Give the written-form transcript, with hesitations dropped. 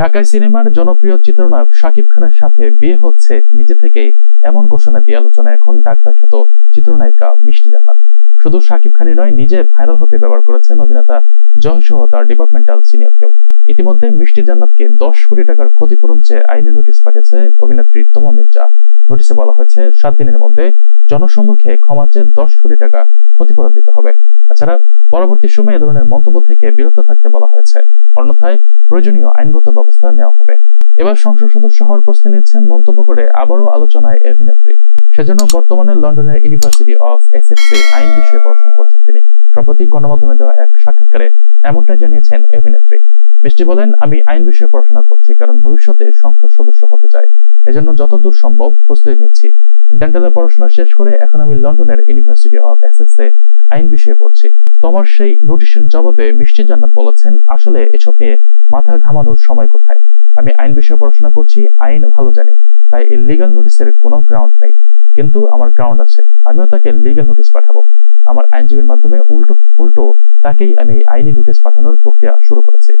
ঢাকায় সিনেমার জনপ্রিয় চিত্রনায়ক শাকিব খানের সাথে বিয়ে হচ্ছে নিজে থেকেই এমন ঘোষণা দিয়ে আলোচনায় এখন ডাক্তার খ্যাত চিত্রনায়িকা মিষ্টি জান্নাত। শুধু শাকিব খানই নয়, নিজে ভাইরাল হতে ব্যবহার করেছেন অভিনেতা জয় সহ তার ডিপার্টমেন্টাল সিনিয়রকেও। ইতিমধ্যে মিষ্টি জান্নাতকে 10 কোটি টাকার ক্ষতিপূরণ চেয়ে আইনি নোটিশ পাঠিয়েছে অভিনেত্রী তমা মির্জা। নোটিশে বলা হয়েছে 7 দিনের মধ্যে জনসম্মুখে ক্ষমা চেয়ে 10 কোটি টাকা ক্ষতিপূরণ দিতে হবে। এছাড়া পরবর্তী সময়ে এ ধরনের মন্তব্য থেকে বিরত থাকতে বলা হয়েছে, অন্যথায় প্রয়োজনীয় আইনগত ব্যবস্থা নেওয়া হবে। এবার সংসদ সদস্য হওয়ার প্রস্তুতি নিচ্ছেন মন্তব্য করে আবারও আলোচনায় অভিনেত্রী। সেজন্য বর্তমানে লন্ডনের ইউনিভার্সিটি অফ এসেক্সে আইন বিষয়ে পড়াশোনা করছেন তিনি। সম্প্রতি গণমাধ্যমে দেওয়া এক সাক্ষাৎকারে এমনটা জানিয়েছেন অভিনেত্রী। মিষ্টি বলেন, আমি আইন বিষয়ে পড়াশোনা করছি কারণ ভবিষ্যতে সংসদ সদস্য হতে চাই, এজন্য যতদূর সম্ভব প্রস্তুতি নিচ্ছি। ডেন্টালের পড়াশোনা শেষ করে এখন আমি লন্ডনের ইউনিভার্সিটি অফ এসেক্সে আইন বিষয়ে পড়ছি। তোমার সেই নোটিশের জবাবে মিষ্টি জান্নাত বলেছেন, আসলে এসব নিয়ে মাথা ঘামানোর সময় কোথায়? আমি আইন বিষয়ে পড়াশোনা করছি, আইন ভালো জানি, তাই এই লিগ্যাল নোটিশের কোনো গ্রাউন্ড নেই। কিন্তু আমার গ্রাউন্ড আছে, আমিও তাকে লিগ্যাল নোটিশ পাঠাবো। আমার আইনজীবীর মাধ্যমে উল্টো তাকেই আমি আইনি নোটিশ পাঠানোর প্রক্রিয়া শুরু করেছি।